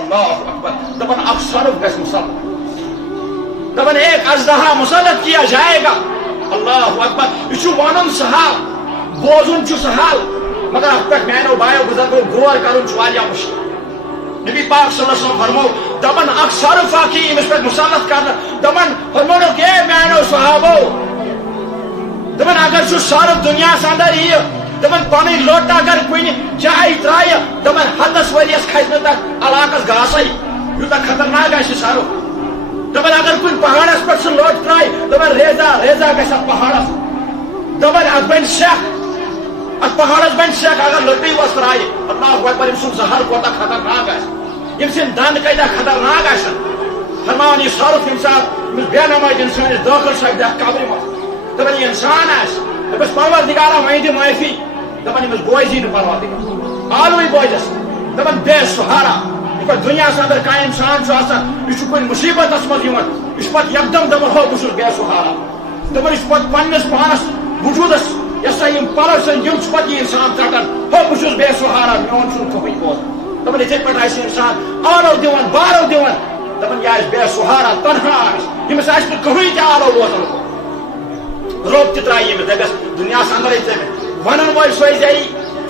اللہ اکبر دپن اک سرف گژھِ مسلط دپن ایک اژدہا مسلط کیا جائے گا اللہ اکبر یہ ون سہل بوزن سہل مگر ات پہ میانو بایو بزرگو غور کرن مشکل نبی پاک صلی اللہ علیہ وسلم فرمو دپن اک سرف کی امس پہ مسلط کرنا دپن فرمو کہ میانو صحابو دپن اگر سہ سرف دنیا اندر یہ دپن پن لوٹ اگر کن جائے ترائے دپن ہتس ورس کھسہ تک علاقس گاسے یوتہ خطرناک آہ سرف دپن اگر کن پہاڑس پہ سہ لوٹ ترائے دپن ریزا ریزا گژھِ اتھ پہاڑس دپن اتھ بن سیکھ ات پہاڑس بن سیکھ اگر لڑکے وس ترائے اللہ اکبر ام سن زہر کوتہ خطرناک آہ یم سن دند کتہ خطرناک آسن فرمان یہ سرف یم سات امس بے نماز انسان داخل سپدِ اتھ قبرِ منٛز دپن یہ انسان آس دپس پروردگارا وۄنۍ دِ معافی دپن امس بوزی نہٕ پروردگار عالمی بوزس دپن بے سہارا یہ پتہ دنیا اندر کانٛہہ انسان چھُ آسان یہ چھُ کُنہِ مصیبتس منٛز یِوان یہ چھُ پتہٕ یکدم دپان ہو بہٕ چھُس بے سہارا دپان یہ چھُ پتہٕ پننس پانس وجوٗدس یسا یم پلو سن یم چھُ پتہٕ یہِ انسان ژٹان ہو بہٕ چھُس بے سہارا میون چھُنہٕ کٕہٕنۍ بوزان دپان یِتھے پٲٹھۍ آسہِ انسان آلو دِوان بارو دِوان دپان یہِ آسہِ بے سہارا تنہا آسہِ ییٚمِس آسہِ نہٕ کٕہٕنۍ تہِ آلو بوزان رۄب تہِ ترٛایہِ ییٚمِس دپٮ۪س دُنیاہس اندرے ژےٚ مےٚ ونن وٲلۍ سوزے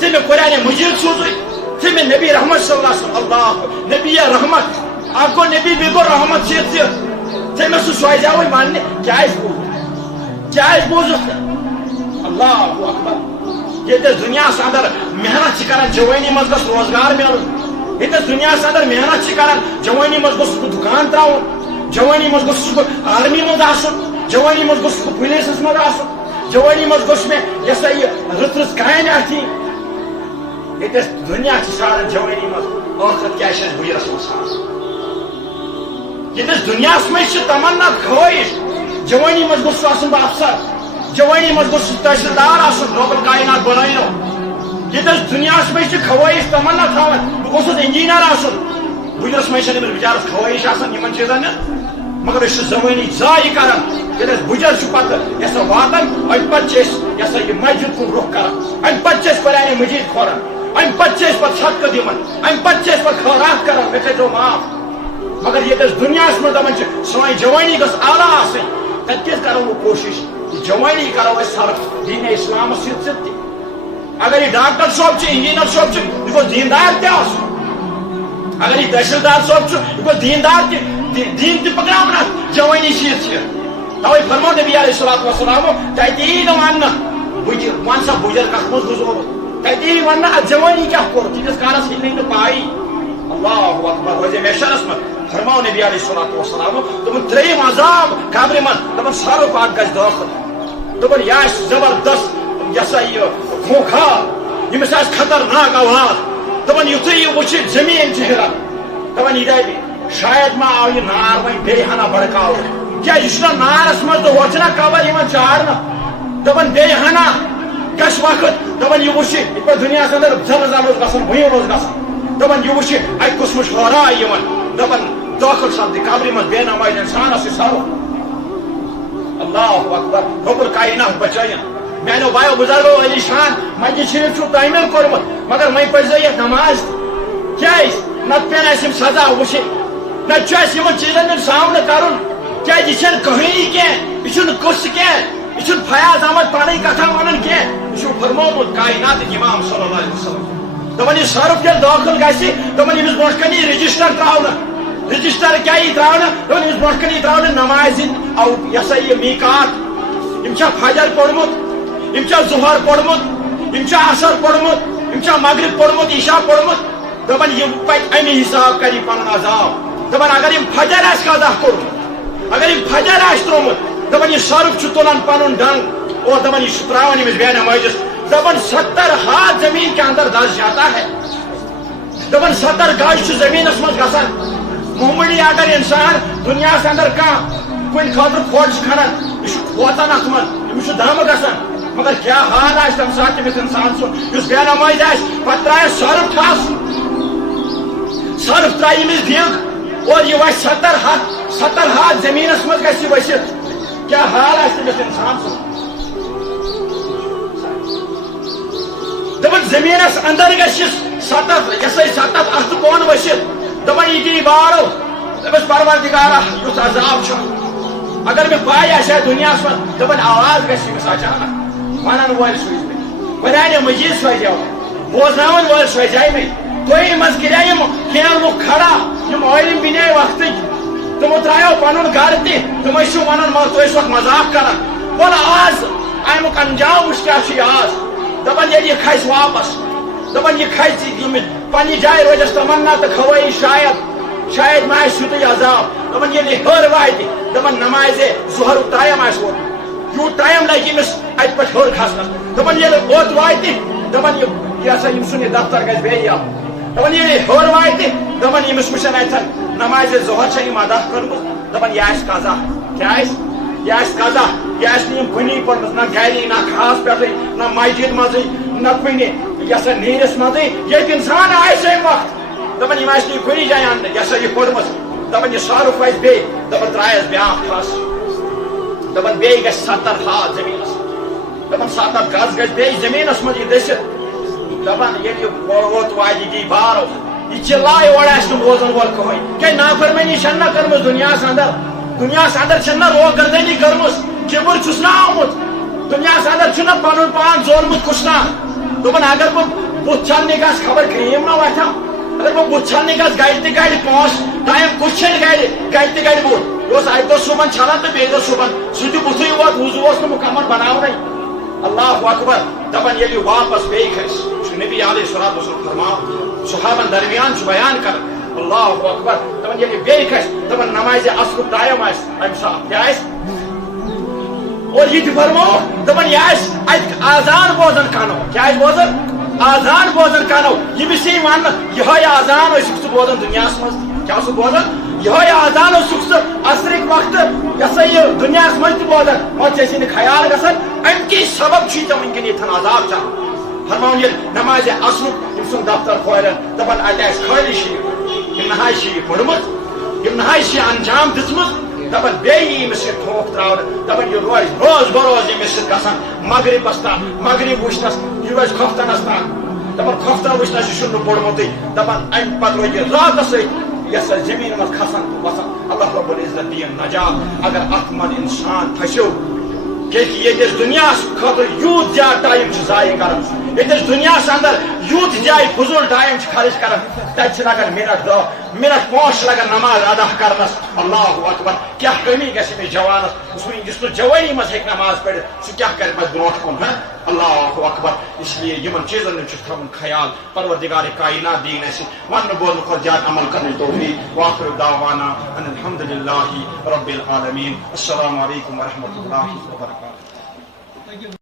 ژےٚ مےٚ قرآنِ مجیٖد سوٗزُے ژےٚ مےٚ نبی رحمت صلی اللہ علیہ وسلم اللہ نبی رحمت اکھ گوٚو نبی بیٚیہِ گوٚو رحمت سۭتۍ ژےٚ مےٚ سُہ سوزیوٕے وننہِ کیٛازِ بوٗزُتھ کیٛازِ بوٗزُتھ اللہ اکبر ییٚتٮ۪س دُنیاہس اندر محنت چھِ کران جوٲنی منٛز گژھِ روزگار میلُن ییٚتٮ۪س دُنیاہس اندر محنت چھِ کران جوٲنی منٛز گوٚژھ بہٕ دُکان تراوُن جوٲنی منٛز گوٚژھُس بہٕ آرمی منٛز آسُن جوٲنی منٛز گوٚژھُس بہٕ پُلیٖسس منٛز آسُن جوٲنی منٛز گوٚژھ مےٚ یہِ سا یہِ رٕژ رٕژ کامہِ اَتھِ ییٚتٮ۪س دُنیا چھِ ساران جوٲنی منٛز ٲخرت کیٛاہ چھِ اَسہِ بُجرس منٛز ساران ییٚتٮ۪س دُنیاہس منٛز چھِ تمنا خٲہِش جوٲنی منٛز گوٚژھ آسُن بہٕ افسر جوٲنی منٛز گوٚژھ تحصیلدار آسُن رۄب الکاینات بنٲیو ییٚتٮ۪س دُنیاہس منٛز چھِ خٲہِش تمنا تھاوان بہٕ گوٚژھُس انجیٖنر آسُن بُجرس منٛز چھنہٕ أمِس بِچارس خٲہِش آسان یِمن چیٖزن مگر أسۍ چھِ زمٲنی ضایہِ کران ییٚلہِ أسۍ بُجر چھُ پتہٕ یہِ ہسا واتان امہِ پتہٕ چھِ أسۍ یہِ ہسا یہِ مسجد کُن رُخ کران امہِ پتہٕ چھِ أسۍ قرآنِ مجیٖد کھولان امہِ پتہٕ چھِ أسۍ پتہٕ صدقہٕ دِوان امہِ پتہٕ چھِ أسۍ پتہٕ خٲرات کران مےٚ کٔرۍزیو معاف مگر ییٚتٮ۪س دُنیاہس منٛز دپان چھِ سٲنۍ جوٲنی گٔژھ اعلیٰ آسٕنۍ تتہِ کیٛازِ کرو نہٕ کوٗشش یہِ جوٲنی کرو أسۍ صرف دیٖنِ اسلامس سۭتۍ سۭتۍ تہِ اگر یہِ ڈاکٹر صٲب چھُ انجیٖنر صٲب چھُ یہِ گوٚژھ دیٖندار تہِ آسُن اگر یہِ تحصیلدار صٲب چھُ یہِ گوٚژھ دیٖندار تہِ دین تہِ پکناوُن اتھ جوٲنی سۭتۍ توے فرمو نبی علیہ الصلوۃ والسلام تتہِ یی نہٕ وننہٕ بُجر ون سا بُجر کتھ منٛز گُزرومُت تتہِ یی وننہٕ اتھ جوٲنی کیٛاہ کوٚر تیٖتِس کالس ییٚلہِ نہٕ پایی اللہ اکبر روزے محشرس منٛز فرمو نبی علیہ الصلوۃ والسلام دوٚپُن ترٛیٚیِم عذاب قبرِ منٛز دوٚپُن سرف اکھ گژھِ دٲخل دوٚپُن یہِ آسہِ زبردست یہِ ہسا یہِ خوٗنخار ییٚمِس آسہِ خطرناک آواز دوٚپُن یُتھُے یہِ وٕچھِ زٔمیٖن چھِ ہِلان دوٚپُن یہِ دپہِ شاید ما آو یہ نار وۄنۍ بیٚیہِ ہنا بڑکاو کیٛازِ یہِ چھُنہ نارس منٛز تہٕ ہورٕ چھِنہ کور یِوان چاڑنہٕ دوٚپُن بیٚیہِ ہنا گژھِ وقت دوٚپُن یہِ وٕچھِ یِتھ پٲٹھۍ دُنیاہس انٛدر زلزل اوس گژھان بُیُن اوس گژھان دوٚپُن یہِ وٕچھِ اَتہِ کُس مُش ہٲراے یِوان دوٚپُن دٲخل سپدِ قبرِ منٛز بے نماز انسانس یہِ سرف اللہ اکبر رۄب الکاینات بچٲیِن میانیو بایو بُزرگو علی شان مسجد شریف چھُو تعمیٖر کوٚرمُت مگر وۄنۍ پٔرۍزیو یتھ نماز تہِ کیٛازِ نتہٕ پٮ۪ن اَسہِ یِم سزا وٕچھِنۍ نتہٕ چھُ اَسہِ یِمن چیٖزن ہُنٛد سامنہٕ کرُن کیٛازِ یہِ چھنہٕ کہانی کینٛہہ یہِ چھُنہٕ قصہٕ کینٛہہ یہِ چھُنہٕ فیاض احمد پنٕنۍ کتھا ونان کینٛہہ یہِ چھُ فرمومُت کایناتٕکۍ امام صلی اللہ علیہ وسلم دپان یہِ سرف ییٚلہِ دٲخل گژھِ دپان أمِس برونٛٹھ کنہِ یی رجسٹر تراونہٕ رجسٹر کیٛاہ یی تراونہٕ دپان أمِس برونٛٹھ کنہِ یی تراونہٕ نمازِ یہِ ہسا یہِ میٖقات یِم چھا فجر پوٚرمُت یِم چھا ظُہر پوٚرمُت یِم چھا عصر پوٚرمُت یِم چھا مغرب پوٚرمُت عشاء پوٚرمُت دپان یِم پتہٕ امی حساب کرِ پنُن عذاب دپان اگر یِم فجر آسہِ قضا کوٚرمُت اگر یِم فجر آسہِ ترومُت دپان یہِ سرف چھُ تُلان پنُن ڈنگ اور دپان یہِ چھُ تراوان أمِس بے نمازِس دپان 70 ہاتھ زمین کے اندر دس جاتا ہے دپان 70 گز چھُ زمیٖنس منٛز گژھان معموٗلی اگر انسان دُنیاہس اندر کانٛہہ کُنہِ خٲطرٕ کھۄڈ چھُ کھنان یہِ چھُ کھوژان اتھ منٛز أمِس چھُ دم گژھان مگر کیٛاہ حال آسہِ تمہِ ساتہٕ تٔمِس انسان سُنٛد یُس بے نماز آسہِ پتہٕ ترایس سرف ٹھس سرف ترایہِ أمِس دِگ اور یہِ وسہِ 70 ہاتھ زمیٖنس منٛز گژھِ یہِ ؤسِتھ کیٛاہ حال آسہِ تٔمِس انسان سُنٛد دپان زمیٖنس اندر گژھِ 7 اَتھٕ کون ؤسِتھ دپان یہ دی بارو دپس پروردگارا یُتھ عذاب چھُ اگر میں پاے آسہِ دنیا من دپن آواز گژھِ أمِس اچانک ونن وول سوٗزِ مےٚ قرآنِ مجیٖد سوزیو بوزناون وول سوزے مےٚ تُہۍ منٛز کریے یِم کینٛہہ لُکھ کھڑا یِم عٲلِم بنے وقتٕکۍ تمو ترٛایو پنُن گرٕ تہِ تِم ٲسِو ونان مگر تُہۍ ٲسوکھ مذاق کران وَلہٕ آز امیُک انجام وٕچھ کیٛاہ چھُ یہِ آز دپان ییٚلہِ یہِ کھسہِ واپس دپان یہِ کھسہِ یِم پننہِ جایہِ روزٮ۪س تمنا تہٕ کھوٲیی شاید ما آسہِ یُتُے عذاب دپان ییٚلہِ یہِ ہیوٚر واتہِ دپان نمازِ ظُہرُک ٹایم آسہِ ووتمُت یوٗت ٹایم لگہِ أمِس اتہِ پٮ۪ٹھ ہیوٚر کھسنس دپان ییٚلہِ اوٚت واتہِ دپان یہِ ہسا یِم سُنٛد یہِ دفتر گژھِ بیٚیہِ یَلہٕ دپان ییٚلہِ یہِ ہیوٚر واتہِ دپان ییٚمِس وٕچھن اتٮ۪ن نمازِ ظُہر چھےٚ یِم ادا کٔرمٕژ دپان یہِ آسہِ قضا کیٛاہ آسہِ یہِ آسہِ قضا یہِ آسہِ نہٕ یِم کُنی پٔرمٕژ نہ گری نہ کھہس پٮ۪ٹھٕے نہ مسجد منٛزٕے نہ کُنہِ یہِ ہسا نیٖرِس منٛزٕے ییٚتہِ انسان آسہِ امہِ وقتہٕ دپان یِم آسہِ نہٕ یہِ کُنی جایہِ اننہٕ یہِ ہسا یہِ پٔرمٕژ دپان یہِ صارف آسہِ بیٚیہِ دپان ترٛایس بیٛاکھ کھس دپان بیٚیہِ گژھِ 70 ہاتھ زٔمیٖنس دپان 70 گز گژھِ بیٚیہِ زٔمیٖنس منٛز یہِ دٔسِتھ دپان ییٚلہِ یہِ ووت واتہِ یہِ دی بارو یہ چلائے اور آسہِ نہٕ بوزن وول کٕہٕنۍ کیٛازِ نافرمٲنی چھَنہٕ نہ کٔرمٕژ دُنیاہس اندر چھَنہٕ نہ روگردٲنی کٔرمٕژ کِبُر چھُس نہ آمُت دُنیاہس اندر چھُنہ پنُن پان زورمُت کُشنان دپان اگر بہٕ بُتھ چھلنہِ گژھٕ خبر کرٛیٖم نہ وتھم اگر بہٕ بُتھ چھلنہِ گژھٕ گرِ تہِ گرِ پونٛسہٕ ٹایم کُس چھَنہٕ گرِ تہِ گرِ بُتھ یہِ اوس اکہِ دۄہ صُبحن چھلان تہٕ بیٚیہِ دۄہ صُبحن سُہ تہِ بُتھٕے ووت وضوٗ اوس نہٕ مُکمل بناونٕے اللہ اکبر دپان ییٚلہِ یہِ واپس بیٚیہِ کھسہِ چھُ نبی علیہ الصلوۃ والسلام فرماوان صحابن درمیان چھُ بیان کران اللہ اکبر دپان ییٚلہِ یہِ بیٚیہِ کھسہِ دپان نمازِ عصرُک ٹایم آسہِ امہِ ساتہٕ کیٛاہ آسہِ اور یہ تہِ فرماو دپان یہِ آسہِ اتہِ آزان بوزان کنو کیٛاہ آسہِ بوزان آزان بوزان کنو ییٚمِس یی وننہٕ یِہوے آزان ٲسِکھ ژٕ بوزان دُنیاہس منٛز کیٛاہ اوسُکھ بوزان یِہوے آزان اوسُکھ ژٕ عصرٕکۍ وقتہٕ یہِ ہسا یہِ دُنیاہس منٛز تہِ بوزان مگر ژےٚ ٲسی نہٕ خیال گژھان امہِ کی سبب چھُے ژےٚ وٕنکیٚن ییٚتھن عذاب چلان فرماوُن ییٚلہِ نمازِ عصرُک یِم سُنٛد دفتر کھولن دپان اتہِ آسہِ خٲلی چھِ یِم نہ حظ چھِ یہِ پٔرمٕژ یِم نہ حظ چھِ یہِ انجام دِژمٕژ دپان بیٚیہِ یی أمِس یہِ ٹھوکھ تراونہٕ دپان یہِ روزِ روز بروز أمِس سۭتۍ گژھان مغربس تام مغرب وٕچھنس یہِ روزِ کھۄفتنس تام دپان کھۄفتن وٕچھنس یہِ چھُنہٕ پوٚرمُتٕے دپان امہِ پتہٕ روزِ یہِ راتس سۭتۍ یۄس سۄ زٔمیٖن منٛز کھسان تہٕ وسان اللہ رب العزت دِیِن نجات اگر اتھ منٛز انسان پھسیو کیٛازِ ییٚتہِ أسۍ دُنیاہس خٲطرٕ یوٗت زیادٕ ٹایم چھِ ضایع کران ییٚتہِ أسۍ دُنیاہس اندر یوٗت جایہِ فضوٗل ٹایم چھِ خرٕچ کران تتہِ چھِ لگان منٹ 10 منٹ 5 چھِ لگان نماز ادا کرنس اللہ اکبر کیٛاہ کمی گژھِ أمِس جوانس یُس نہٕ جوٲنی منٛز ہیٚکہِ نماز پٔرِتھ سُہ کیٛاہ کرِ پتہٕ برونٛٹھ کُن اللہ اکبر اس لیے یِمن چیٖزن ہُنٛد چھُ تھاوُن خیال پروردگارِ کائنات دِیِن اَسہِ وننہٕ بوزنہٕ کھۄتہٕ زیادٕ عمل کرنٕچ توفیٖق وآخر دعوانا ان الحمد للہ رب العالمین السلام علیکم ورحمۃ اللہ وبرکاتہ.